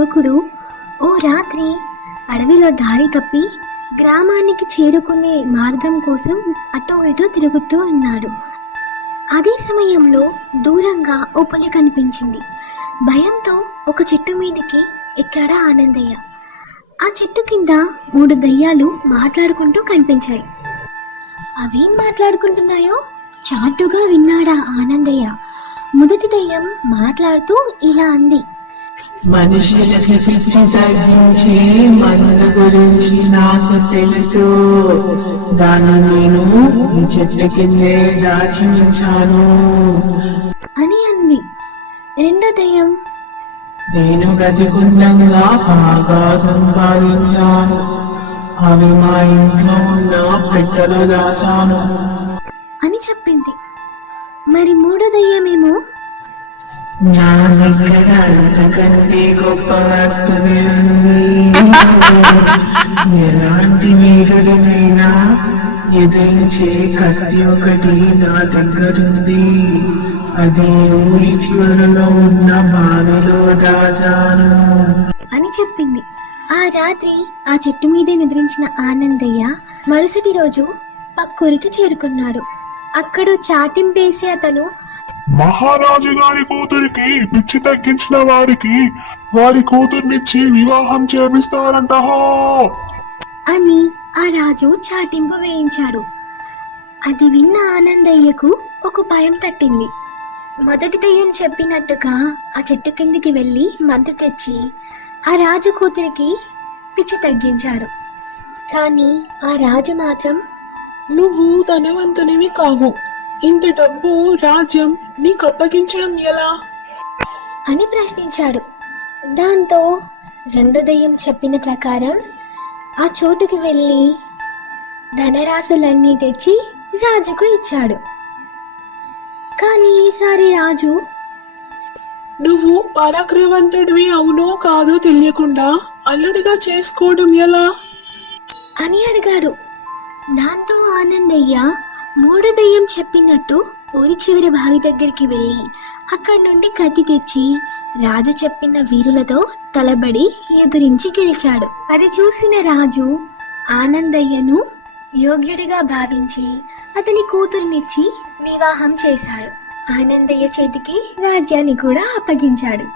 యువకుడు ఓ రాత్రి అడవిలో దారి తప్పి గ్రామానికి చేరుకునే మార్గం కోసం అటూ ఇటూ తిరుగుతూ ఉన్నాడు. అదే సమయంలో దూరంగా ఓ పులి కనిపించింది. భయంతో ఒక చెట్టు మీదకి ఎక్కాడా ఆనందయ్య. ఆ చెట్టు కింద 3 దయ్యాలు మాట్లాడుకుంటూ కనిపించాయి. అవేం మాట్లాడుకుంటున్నాయో చాటుగా విన్నాడా ఆనందయ్య. మొదటి దయ్యం మాట్లాడుతూ ఇలా అంది: మనుషులకి పిచ్చి తగ్గించి మందు గురించి నాకు తెలుసు. దాన్ని నేను ఈ చెట్టు కిందే దాచి ఉంచాను అని అంది. రెండో దయ్యం: నేను బ్రతికుండంగా బాగా సంపాదించాను. అవి మా ఇంట్లో ఉన్న పెట్టెలో దాచాను అని చెప్పింది. మరి మూడో దయ్యమేమో: నా దగ్గర అంతకంటే గొప్ప వస్తువు ఉంది. ఎలాంటి వీరుడినైనా ఎదిరించే కత్తి ఒకటి నా దగ్గరుంది. అది ఊరి చివరలో ఉన్న బావిలో దాచాను అని చెప్పింది. ఆ రాత్రి ఆ చెట్టు మీదే నిద్రించిన ఆనందయ్య మరుసటి రోజు పక్కూరికి చేరుకున్నాడు. అక్కడ చాటింపేసి అతను: మహారాజు గారి కూతురికి పిచ్చి తగ్గించిన వారికి వారి కూతుర్నిచ్చి వివాహం చేపిస్తారంట అని ఆ రాజు చాటింపు వేయించాడు. అది విన్న ఆనందయ్యకు ఒక భయం తట్టింది. మొదటి దయ్యం చెప్పినట్టుగా ఆ చెట్టు కిందికి వెళ్ళి మందు తెచ్చి ఆ రాజు కూతురికి పిచ్చి తగ్గించాడు. కానీ ఆ రాజు మాత్రం: నువ్వు ధనవంతునివి కావు, ఇంత డబ్బు రాజ్యం నీకు అప్పగించడం ఎలా అని ప్రశ్నించాడు. దాంతో రెండో దయ్యం చెప్పిన ప్రకారం ఆ చోటుకి వెళ్ళి ధనరాశులన్నీ తెచ్చి రాజుకు ఇచ్చాడు. కానీ ఈసారి రాజు: నువ్వు పరాక్రమవంతుడివి అవునో కాదో తెలియకుండా అల్లుడిగా చేసుకోవడం ఎలా అని అడిగాడు. దాంతో ఆనందయ్య మూడో దయ్యం చెప్పినట్టు ఊరి చివరి బావి దగ్గరికి వెళ్ళి అక్కడి నుండి కత్తి తెచ్చి రాజు చెప్పిన వీరులతో తలబడి ఎదురించి గెలిచాడు. అది చూసిన రాజు ఆనందయ్యను యోగ్యుడిగా భావించి అతని కూతుర్నిచ్చి వివాహం చేశాడు. ఆనందయ్య చేతికి రాజ్యాన్ని కూడా అప్పగించాడు.